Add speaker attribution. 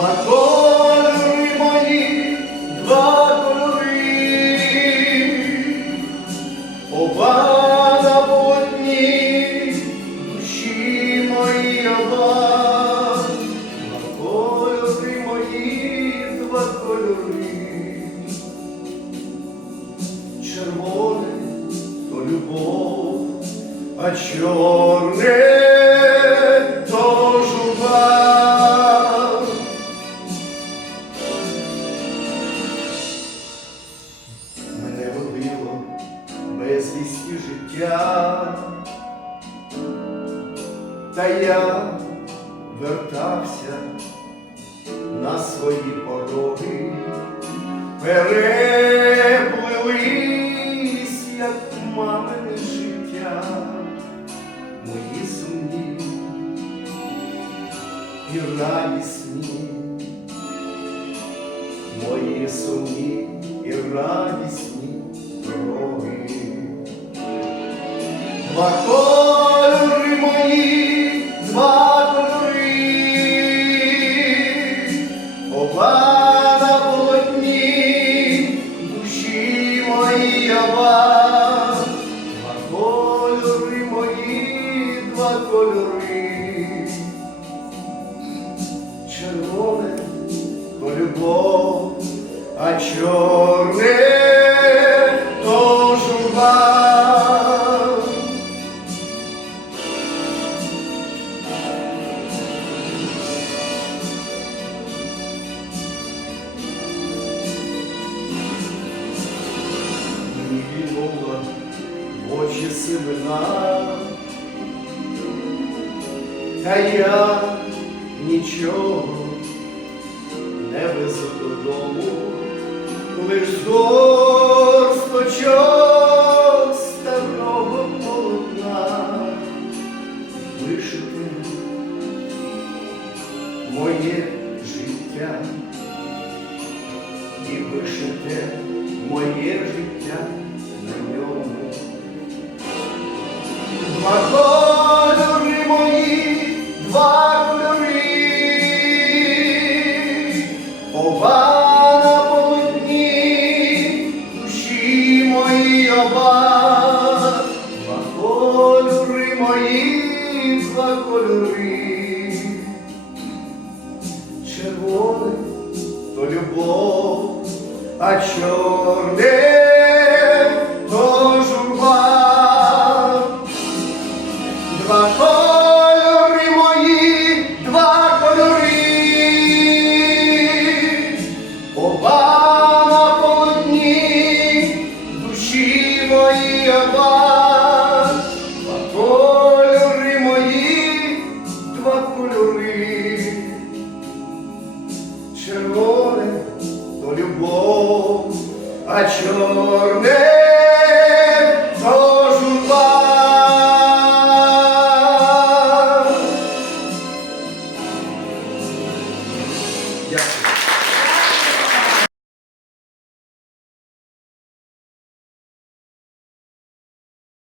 Speaker 1: Два кольори два кольори, оба на полотні, душі мої оба, два два кольори, червоне то любов, а чорне життя, та я вертався на свої пороги, переплились, як мамине життя, мої сумні і радісні. Мої сумні і радісні Кольори мої, два кольори, полотні, душі мої оба, два кольори мої, два кольори червоне то любов, а чорне Глянула в очі сивина, та я нічого не везу додому, лиш горсточок старого полотна. Вишити моє життя і вишите моє життя на ньому. Два кольори мої, два кольори, оба на полотні, душі мої оба, два кольори мої, два кольори, червоне то любов, а чорне два кольори мої, два кольори, червоне то любов, а чорне то журба. Дякую.